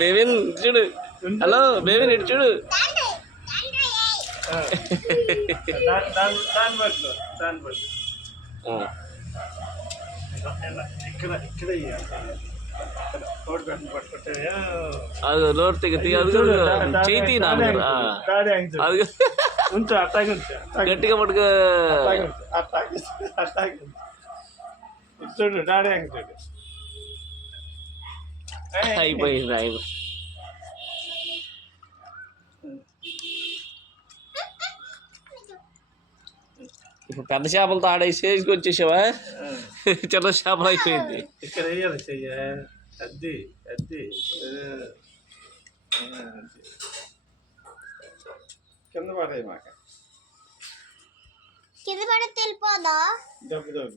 బేబీన్ చూడు. హలో బేబీన్ ఇటు చూడు. దాన్ని బట్టి ఇక్కడ అది నోట్ చేతి అది ఉంచు అట్టాగి గట్టిగా పట్టుకో. చూడు డాడీ అంగి చూడు. అయిపోయింది. ఇప్పుడు పెద్ద చేపలతో ఆడే స్టేజ్కి వచ్చేసావా? చిన్న చేపలు అయిపోయింది. ఇక్కడ వేయాలి చెయ్య. అది కింద పడే మాక కింద పడితే వెళ్ళిపోదా? దెబ్బ దెబ్బ